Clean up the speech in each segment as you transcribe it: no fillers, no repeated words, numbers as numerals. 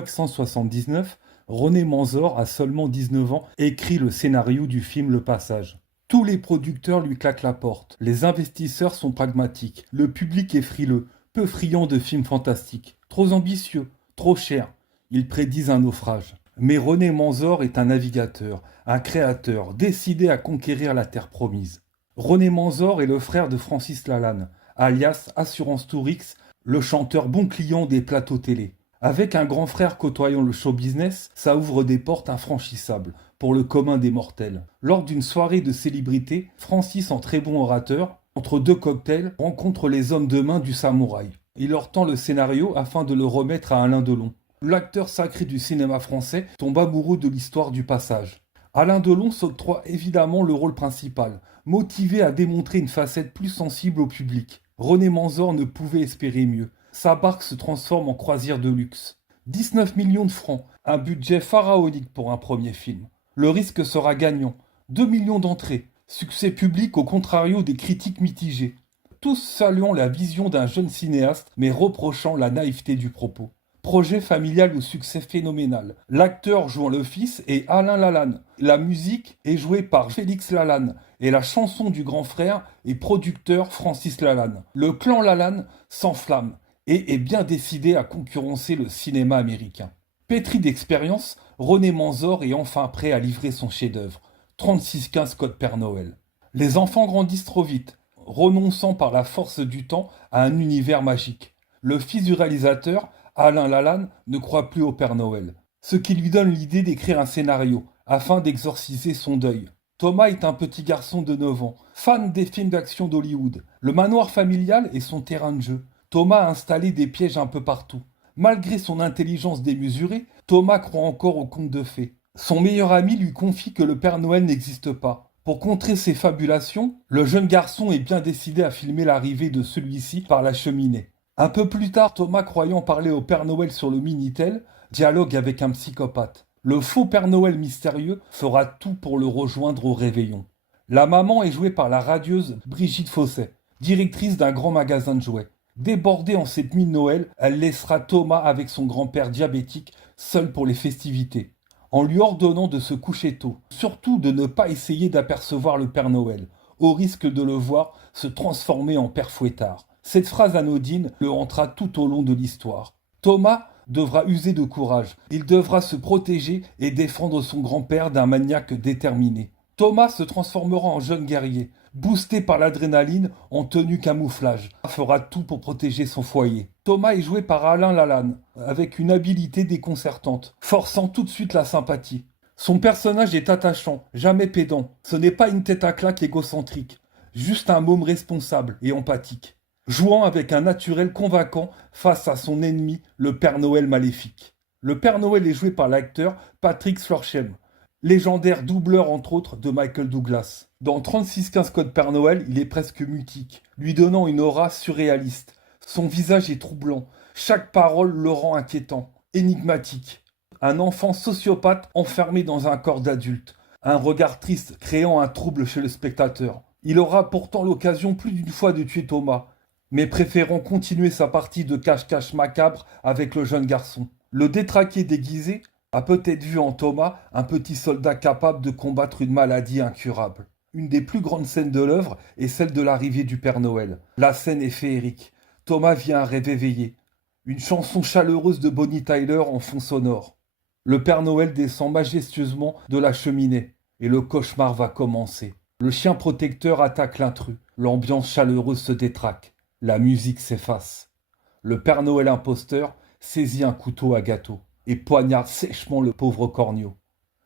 1979, René Manzor, à seulement 19 ans, écrit le scénario du film Le Passage. Tous les producteurs lui claquent la porte, les investisseurs sont pragmatiques, le public est frileux, peu friand de films fantastiques, trop ambitieux, trop cher. Ils prédisent un naufrage. Mais René Manzor est un navigateur, un créateur, décidé à conquérir la terre promise. René Manzor est le frère de Francis Lalanne, alias Assurance Tourix, le chanteur bon client des plateaux télé. Avec un grand frère côtoyant le show business, ça ouvre des portes infranchissables pour le commun des mortels. Lors d'une soirée de célébrité, Francis, en très bon orateur, entre deux cocktails, rencontre les hommes de main du samouraï. Il leur tend le scénario afin de le remettre à Alain Delon. L'acteur sacré du cinéma français tombe amoureux de l'histoire du passage. Alain Delon s'octroie évidemment le rôle principal, motivé à démontrer une facette plus sensible au public. René Manzor ne pouvait espérer mieux. Sa barque se transforme en croisière de luxe. 19 millions de francs, un budget pharaonique pour un premier film. Le risque sera gagnant. 2 millions d'entrées, succès public au contrario des critiques mitigées. Tous saluant la vision d'un jeune cinéaste, mais reprochant la naïveté du propos. Projet familial au succès phénoménal. L'acteur jouant le fils est Alain Lalanne. La musique est jouée par Félix Lalanne. Et la chanson du grand frère est producteur Francis Lalanne. Le clan Lalanne s'enflamme et est bien décidé à concurrencer le cinéma américain. Pétri d'expérience, René Manzor est enfin prêt à livrer son chef-d'œuvre. 3615 Code Père Noël. Les enfants grandissent trop vite, renonçant par la force du temps à un univers magique. Le fils du réalisateur, Alain Lalanne, ne croit plus au Père Noël, ce qui lui donne l'idée d'écrire un scénario afin d'exorciser son deuil. Thomas est un petit garçon de 9 ans, fan des films d'action d'Hollywood. Le manoir familial est son terrain de jeu. Thomas a installé des pièges un peu partout. Malgré son intelligence démesurée, Thomas croit encore aux contes de fées. Son meilleur ami lui confie que le Père Noël n'existe pas. Pour contrer ces fabulations, le jeune garçon est bien décidé à filmer l'arrivée de celui-ci par la cheminée. Un peu plus tard, Thomas, croyant parler au Père Noël sur le Minitel, dialogue avec un psychopathe. Le faux Père Noël mystérieux fera tout pour le rejoindre au réveillon. La maman est jouée par la radieuse Brigitte Fosset, directrice d'un grand magasin de jouets. Débordée en cette nuit de Noël, elle laissera Thomas avec son grand-père diabétique seul pour les festivités, en lui ordonnant de se coucher tôt, surtout de ne pas essayer d'apercevoir le Père Noël, au risque de le voir se transformer en Père Fouettard. Cette phrase anodine le hantera tout au long de l'histoire. Thomas devra user de courage. Il devra se protéger et défendre son grand-père d'un maniaque déterminé. Thomas se transformera en jeune guerrier, boosté par l'adrénaline en tenue camouflage. Il fera tout pour protéger son foyer. Thomas est joué par Alain Lalanne, avec une habileté déconcertante, forçant tout de suite la sympathie. Son personnage est attachant, jamais pédant. Ce n'est pas une tête à claque égocentrique, juste un môme responsable et empathique, jouant avec un naturel convaincant face à son ennemi, le Père Noël maléfique. Le Père Noël est joué par l'acteur Patrick Florsheim, légendaire doubleur entre autres de Michael Douglas. Dans 3615 Code Père Noël, il est presque mutique, lui donnant une aura surréaliste. Son visage est troublant, chaque parole le rend inquiétant, énigmatique. Un enfant sociopathe enfermé dans un corps d'adulte, un regard triste créant un trouble chez le spectateur. Il aura pourtant l'occasion plus d'une fois de tuer Thomas, mais préférant continuer sa partie de cache-cache macabre avec le jeune garçon. Le détraqué déguisé a peut-être vu en Thomas un petit soldat capable de combattre une maladie incurable. Une des plus grandes scènes de l'œuvre est celle de l'arrivée du Père Noël. La scène est féerique. Thomas vient à rêve éveillé. Une chanson chaleureuse de Bonnie Tyler en fond sonore. Le Père Noël descend majestueusement de la cheminée et le cauchemar va commencer. Le chien protecteur attaque l'intrus. L'ambiance chaleureuse se détraque. La musique s'efface. Le Père Noël imposteur saisit un couteau à gâteau et poignarde sèchement le pauvre Cornio,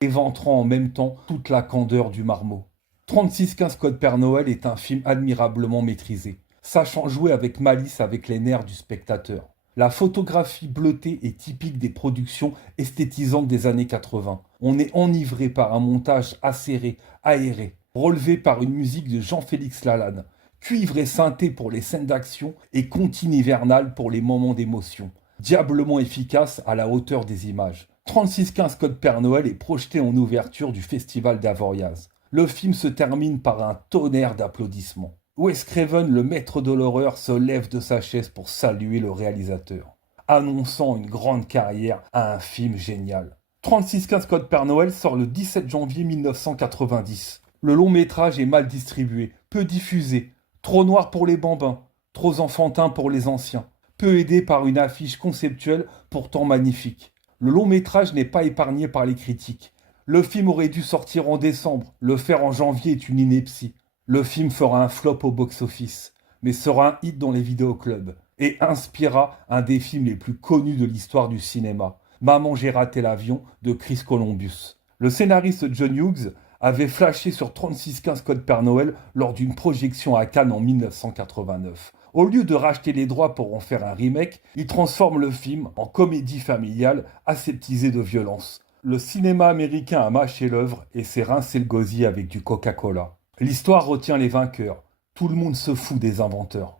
éventrant en même temps toute la candeur du marmot. 3615 Code Père Noël est un film admirablement maîtrisé, sachant jouer avec malice avec les nerfs du spectateur. La photographie bleutée est typique des productions esthétisantes des années 80. On est enivré par un montage acéré, aéré, relevé par une musique de Jean-Félix Lalanne, cuivre et synthé pour les scènes d'action et comptine hivernale pour les moments d'émotion. Diablement efficace à la hauteur des images. 3615 Code Père Noël est projeté en ouverture du festival d'Avoriaz. Le film se termine par un tonnerre d'applaudissements. Wes Craven, le maître de l'horreur, se lève de sa chaise pour saluer le réalisateur. annonçant une grande carrière à un film génial. 3615 Code Père Noël sort le 17 janvier 1990. Le long métrage est mal distribué, peu diffusé, trop noir pour les bambins, trop enfantin pour les anciens, peu aidé par une affiche conceptuelle pourtant magnifique. Le long métrage n'est pas épargné par les critiques. Le film aurait dû sortir en décembre, le faire en janvier est une ineptie. Le film fera un flop au box-office, mais sera un hit dans les vidéoclubs et inspirera un des films les plus connus de l'histoire du cinéma, Maman j'ai raté l'avion de Chris Columbus. Le scénariste John Hughes avait flashé sur 3615 Code Père Noël lors d'une projection à Cannes en 1989. Au lieu de racheter les droits pour en faire un remake, il transforme le film en comédie familiale aseptisée de violence. Le cinéma américain a mâché l'œuvre et s'est rincé le gosier avec du Coca-Cola. L'histoire retient les vainqueurs. Tout le monde se fout des inventeurs.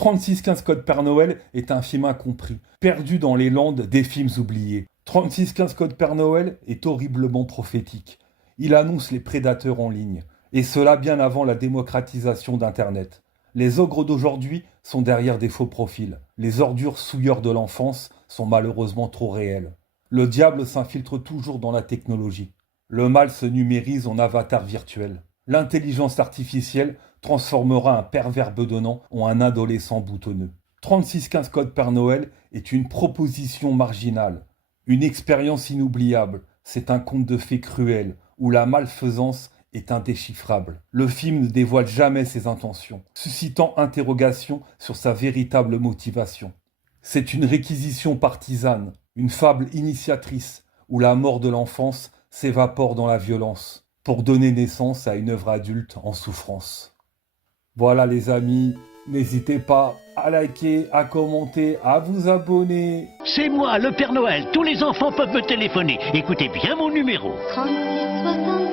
3615 Code Père Noël est un film incompris, perdu dans les landes des films oubliés. 3615 Code Père Noël est horriblement prophétique. Il annonce les prédateurs en ligne, et cela bien avant la démocratisation d'Internet. Les ogres d'aujourd'hui sont derrière des faux profils. Les ordures souilleurs de l'enfance sont malheureusement trop réelles. Le diable s'infiltre toujours dans la technologie. Le mal se numérise en avatar virtuel. L'intelligence artificielle transformera un pervers bedonnant en un adolescent boutonneux. 3615 Code Père Noël est une proposition marginale, une expérience inoubliable. C'est un conte de fées cruel où la malfaisance est indéchiffrable. Le film ne dévoile jamais ses intentions, suscitant interrogation sur sa véritable motivation. C'est une réquisition partisane, une fable initiatrice où la mort de l'enfance s'évapore dans la violence pour donner naissance à une œuvre adulte en souffrance. Voilà les amis, n'hésitez pas à liker, à commenter, à vous abonner. C'est moi, le Père Noël. Tous les enfants peuvent me téléphoner. Écoutez bien mon numéro. 36 60